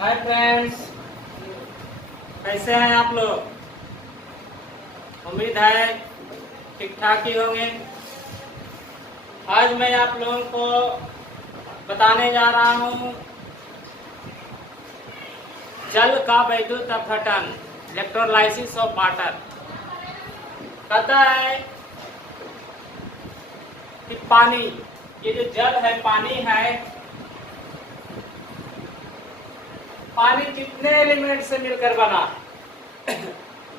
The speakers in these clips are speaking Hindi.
हाय फ्रेंड्स, कैसे हैं आप लोग। उम्मीद है ठीक ठाक ही होंगे। आज मैं आप लोगों को बताने जा रहा हूँ जल का वैद्युत अपघटन, इलेक्ट्रोलाइसिस ऑफ वाटर। कहता है कि पानी, ये जो जल है, पानी है, पानी कितने एलिमेंट से मिलकर बना है?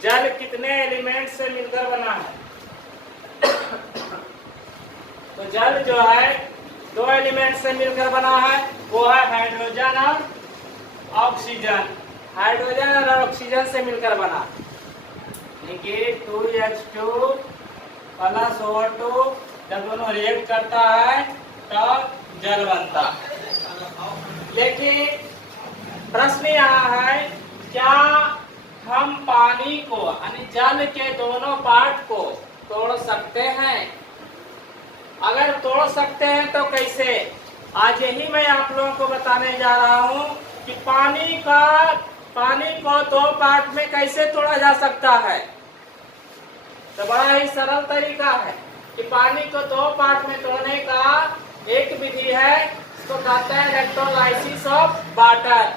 जल कितने एलिमेंट से मिलकर बना है? तो जल जो है दो एलिमेंट से मिलकर बना है, वो है हाइड्रोजन और ऑक्सीजन। हाइड्रोजन और ऑक्सीजन से मिलकर बना, देखिए 2H2 प्लस O2 जब दोनों रिएक्ट करता है तब जल बनता है। लेकिन प्रश्न यहाँ है, क्या हम पानी को यानी जल के दोनों पार्ट को तोड़ सकते हैं? अगर तोड़ सकते हैं तो कैसे? आज यही मैं आप लोगों को बताने जा रहा हूँ कि पानी को दो पार्ट में कैसे तोड़ा जा सकता है। तो बड़ा ही सरल तरीका है कि पानी को दो पार्ट में तोड़ने का एक विधि है, इसको कहते हैं electrolysis of water.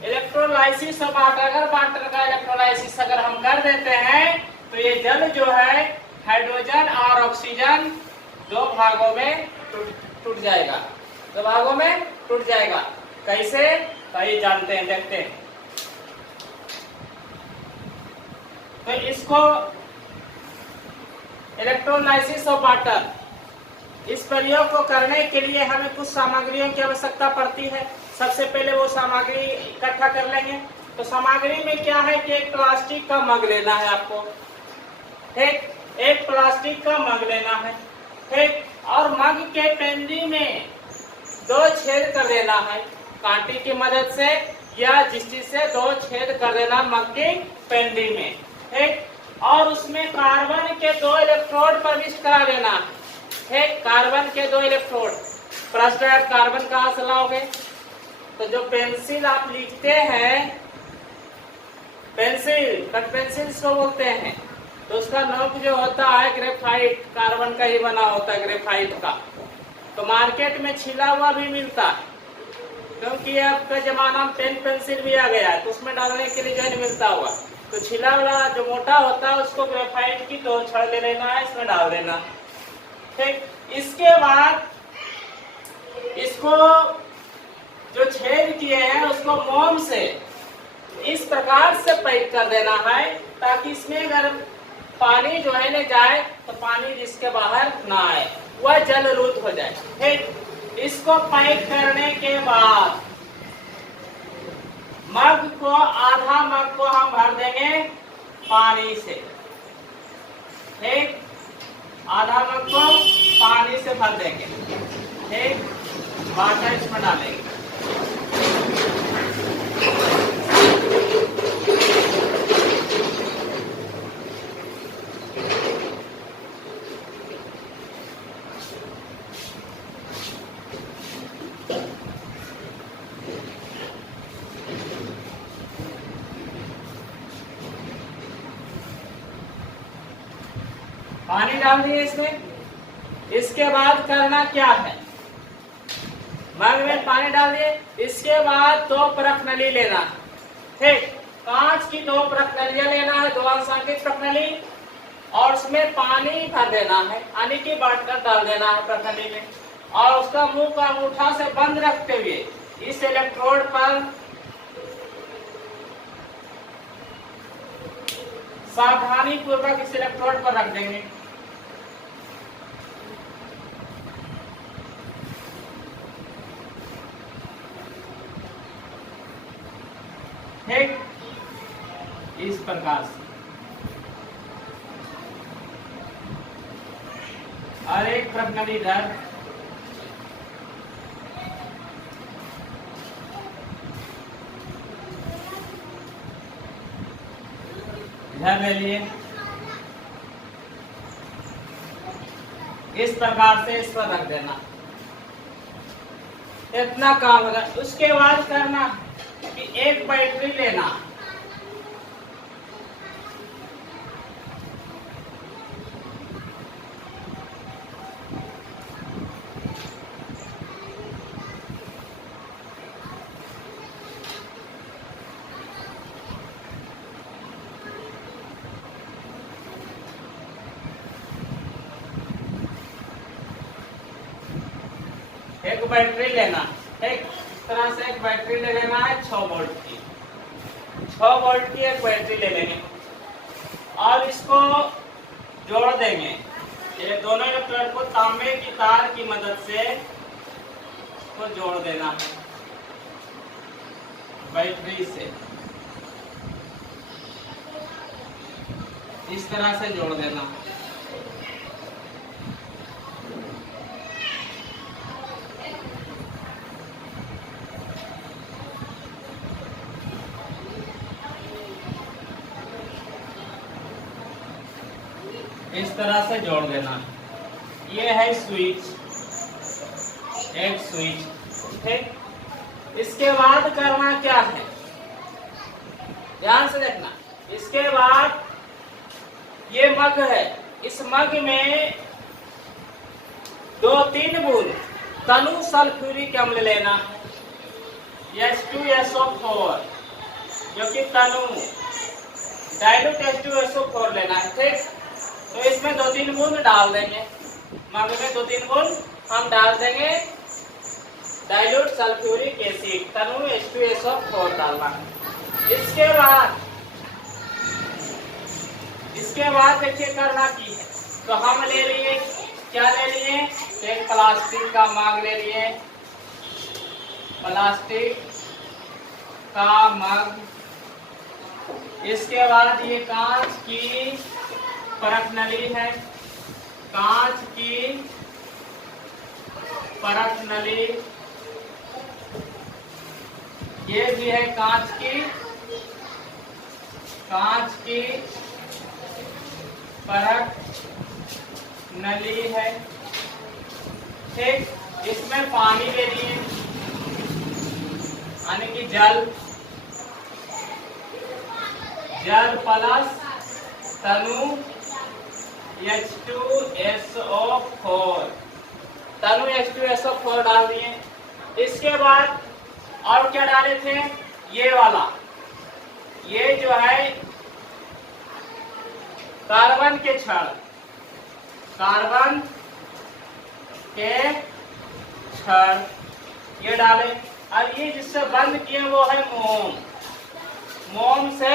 Electrolysis of water, अगर वाटर का इलेक्ट्रोलाइसिस अगर हम कर देते हैं तो ये जल जो है हाइड्रोजन और ऑक्सीजन दो भागों में टूट जाएगा, दो भागों में टूट जाएगा। कैसे? कई जानते हैं, देखते हैं। तो इसको इलेक्ट्रोलाइसिस ऑफ वाटर, इस प्रयोग को करने के लिए हमें कुछ सामग्रियों की आवश्यकता पड़ती है। सबसे पहले वो सामग्री इकट्ठा कर लेंगे। तो सामग्री में क्या है कि एक प्लास्टिक का मग लेना है आपको, ठीक, एक प्लास्टिक का मग लेना है, ठीक, और मग के पेंदी में दो छेद कर देना है कांटे की मदद से, या जिस चीज से दो छेद कर देना मग की पेंदी में, ठीक, और उसमें कार्बन के दो इलेक्ट्रोड प्रविष्ट करा देना है, ठीक, कार्बन के दो इलेक्ट्रोड। प्रश्न है, कार्बन कहाँ से लाओगे? तो जो पेंसिल आप लिखते हैं, पेंसिल, कट पेंसिल इसको बोलते हैं, तो उसका नोक जो होता है ग्रेफाइट, कार्बन का ही बना होता है, ग्रेफाइट का। तो मार्केट में छिला हुआ भी मिलता है, क्योंकि अब का जमाना में पेन पेंसिल भी आ गया है, तो उसमें डालने के लिए जो है मिलता हुआ। तो छिला वाला जो मोटा होता है उसको ग्रेफाइट की दो छड़ ले लेना है, इसमें डाल देना, ठीक। इसके बाद इसको जो छेद किए हैं उसको मोम से इस प्रकार से पैक कर देना है ताकि इसमें अगर पानी जो है न जाए तो पानी जिसके बाहर ना आए, वह जलरूध हो जाए, ठीक। इसको पैक करने के बाद आधा मग को हम भर देंगे पानी से, ठीक, आधा मग को पानी से भर देंगे, ठीक, वाटर इसमें डालेंगे। पानी डाल दिए इसमें। इसके बाद करना क्या है? मग में पानी डाल दिए, इसके बाद दो प्रखनली लेना, ठीक, कांच की दो प्रखनलियां लेना है, दो अंशांकित प्रखनली, और उसमें पानी भर देना है, यानी कि वाटर डाल देना है प्रखनली में, और उसका मुंह का अंगूठा से बंद रखते हुए इस इलेक्ट्रोड पर सावधानी पूर्वक इस इलेक्ट्रोड पर रख देंगे, ठीक, इस प्रकार से। और एक प्रखनली इधर, इधर ले लिए, इस प्रकार से इस पर रख देना। इतना काम होगा। उसके बाद करना कि एक बैटरी लेना। एक बैटरी लेना, एक तरह से एक बैटरी ले लेना है 6 वोल्ट की। 6 वोल्ट की एक बैटरी ले लेंगे और इसको जोड़ देंगे। ये दोनों इलेक्ट्रोड को तांबे की तार की मदद से इसको जोड़ देना है बैटरी से। इस तरह से जोड़ देना है। इस तरह से जोड़ देना है। ये है स्विच, एक स्विच, ठीक। इसके बाद करना क्या है, ध्यान से देखना। इसके बाद ये मग है, इस मग में 2-3 बूंद तनु सल्फ्यूरिक अम्ल लेना है, H2SO4, जो कि तनु डाइल्यूट H2SO4 लेना है, ठीक। तो इसमें 2-3 बूंद डाल देंगे, मग में 2-3 बूंद हम डाल देंगे डाइल्यूट सल्फ्यूरिक एसिड, तनु H2SO4 डालना। इसके बाद देखिए करना की है। तो हम ले लिए, क्या ले लिए, एक प्लास्टिक का मग ले लिए, प्लास्टिक का मग। इसके बाद ये कांच की परत नली है, कांच की परत नली, ये भी है कांच की परत नली है, ठीक। इसमें पानी ले लिए, यानी कि जल प्लस तनु H2SO4, तनु H2SO4 डाल दिए। इसके बाद और क्या डाले थे, ये वाला, ये जो है कार्बन के छड़, ये डाले। और ये जिससे बंद किए वो है मोम से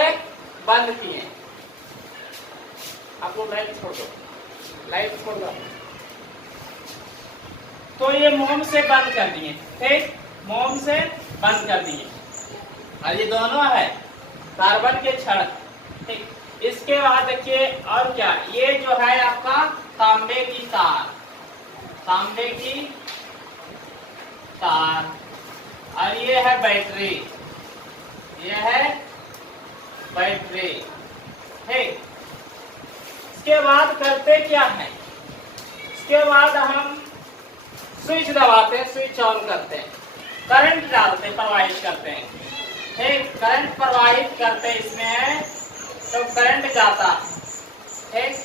बंद किए। आप लोग लाइट छोड़ दो। तो ये मोम से बंद कर दिए, ठीक, मोम से बंद कर दिए। और ये दोनों है कार्बन के छड़, ठीक। इसके बाद देखिए और क्या, ये जो है आपका तांबे की तार, और ये है बैटरी, ठीक। इसके बाद करते क्या है, इसके बाद हम स्विच दबाते हैं, स्विच ऑन करते हैं, करंट डालते हैं, प्रवाहित करते हैं, ठीक। करंट प्रवाहित करते हैं इसमें, तो करंट जाता है, ठीक।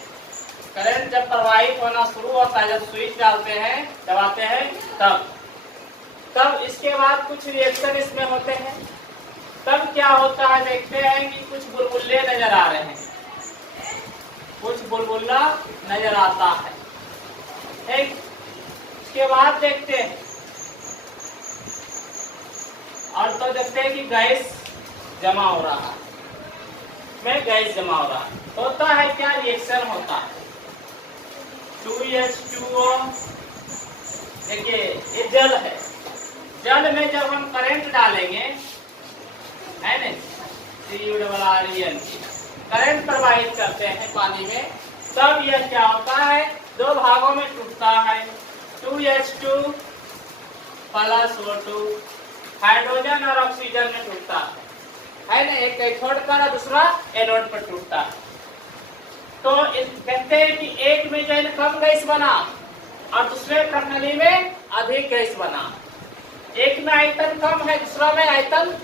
करंट जब प्रवाहित होना शुरू होता है, जब स्विच डालते हैं, दबाते हैं, तब इसके बाद कुछ रिएक्शन इसमें होते हैं। तब क्या होता है, देखते हैं कि कुछ बुलबुले नजर आ रहे हैं, कुछ बुलबुला नजर आता है, ठीक। इसके बाद देखते हैं और तो देखते हैं कि गैस जमा हो रहा है, होता है क्या, रिएक्शन होता है 2H2O। देखिए ये जल है, जल में जब हम करंट डालेंगे, है ना, CuREN, करंट प्रवाहित करते हैं पानी में, तब यह क्या होता है, 2 भागों में टूटता है, 2H2 प्लस O2, हाइड्रोजन और ऑक्सीजन में टूटता है ना, एक कैथोड पर और दूसरा एनोड पर टूटता है। तो कहते हैं कि एक में जो है कम गैस बना और दूसरे प्रणाली में अधिक गैस बना, एक में आयतन कम है, दूसरा में आयतन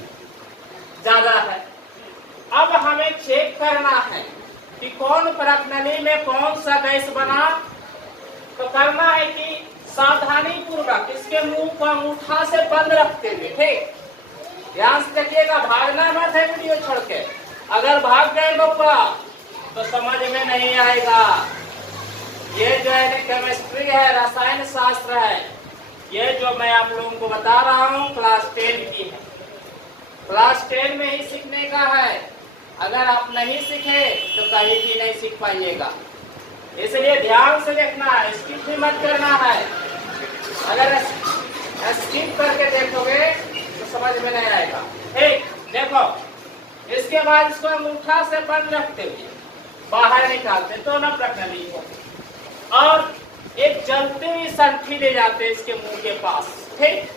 करना है कि कौन प्रणाली में कौन सा गैस बना, तो करना है कि सावधानी पूर्वक इसके मुंह को अंगूठा से बंद रखते हुए, ठीक, ध्यान से देखिएगा, भागना मत है वीडियो छोड़ के। अगर भाग गए बप्पा तो समझ में नहीं आएगा। ये जो है केमिस्ट्री है, रसायन शास्त्र है, ये जो मैं आप लोगों को बता रहा हूँ क्लास 10 की है, क्लास 10 में ही सीखने का है। अगर आप नहीं सीखे तो कहीं भी नहीं सीख पाइएगा, इसलिए ध्यान से देखना है, स्किप भी मत करना है। अगर स्किप करके देखोगे तो समझ में नहीं आएगा, ठीक। देखो, इसके बाद इसको अंगूठा से बंद रखते हुए बाहर निकालते तो ना प्रणाली को, और एक जलती हुई संठी ले जाते इसके मुंह के पास, ठीक,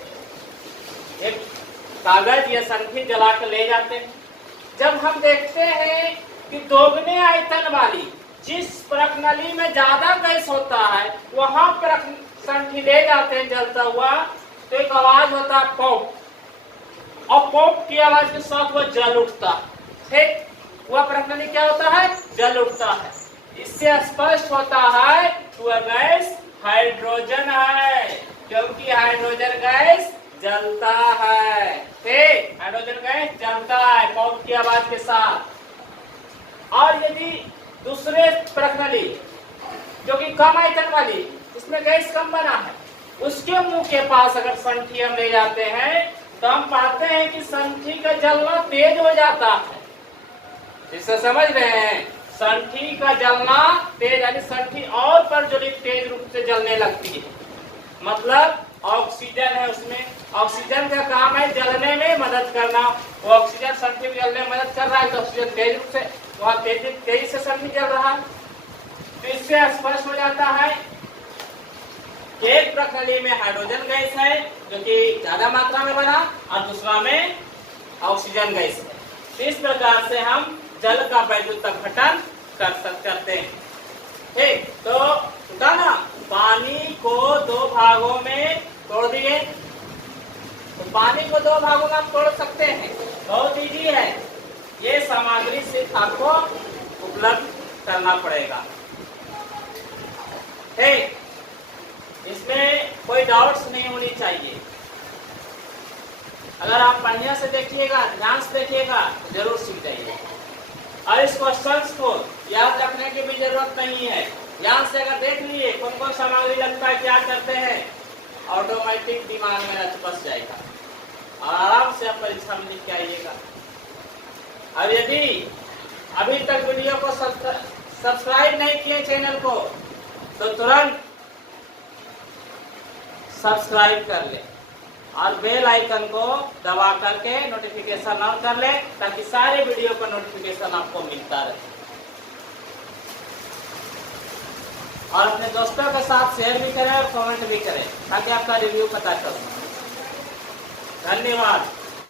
एक कागज या संठी जला कर ले जाते। जब हम देखते हैं कि दोगुने आयतन वाली जिस प्रणाली में ज्यादा गैस होता है वहां पर संठी ले जाते हैं जलता हुआ, तो एक आवाज होता है पॉप, और पॉप की आवाज के साथ वह जल उठता, ठीक, वह प्रणाली क्या होता है, जल उठता है। इससे स्पष्ट होता है वह गैस हाइड्रोजन है, क्योंकि हाइड्रोजन गैस जलता है, ठीक, हाइड्रोजन गैस जलता है पॉप की आवाज के साथ। और यदि दूसरे प्रणाली जो कि कम आयतन वाली, इसमें गैस कम बना है, उसके मुंह के पास अगर संठी हम ले जाते हैं तो हम पाते हैं कि संठी का जलना तेज हो जाता है। इसे समझ रहे हैं, संठी का जलना तेज, यानी संठी और प्रज्वलित तेज रूप से जलने लगती है। मतलब ऑक्सीजन है उसमें, ऑक्सीजन का काम है जलने में मदद करना, वो ऑक्सीजन संठी में जलने में मदद कर रहा है, तो ऑक्सीजन तेज रूप से वहाँ तेजी से संठी जल रहा है। तो इससे स्पष्ट हो जाता है एक प्रणाली में हाइड्रोजन गैस है जो कि ज्यादा मात्रा में बना, और दूसरा में ऑक्सीजन गैस है। तो इस प्रकार से हम जल का वैद्युत अपघटन करते हैं, ठीक। तो होता ना, पानी को दो भागों में तोड़ दिए, तो पानी को दो भागों में आप तोड़ सकते हैं, बहुत इजी है। ये सामग्री सिर्फ आपको उपलब्ध करना पड़ेगा, ठीक, इसमें कोई डाउट्स नहीं होनी चाहिए। अगर आप बढ़िया से देखिएगा, ध्यान से देखिएगा तो जरूर सीख जाइए। और इस क्वेश्चंस को याद रखने की भी जरूरत नहीं है, ध्यान से अगर देख लिए कौन कौन सामग्री लगता है, क्या करते हैं, ऑटोमेटिक दिमाग में बस जाएगा, और आराम से आप परीक्षा में लिख के आइएगा। और यदि अभी तक वीडियो को सब्सक्राइब नहीं किए चैनल को, तो तुरंत सब्सक्राइब कर ले और बेल आइकन को दबा करके नोटिफिकेशन ऑन कर ले, ताकि सारे वीडियो का नोटिफिकेशन आपको मिलता रहे। और अपने दोस्तों के साथ शेयर भी करें और कमेंट भी करें, ताकि आपका रिव्यू पता चल सके। धन्यवाद।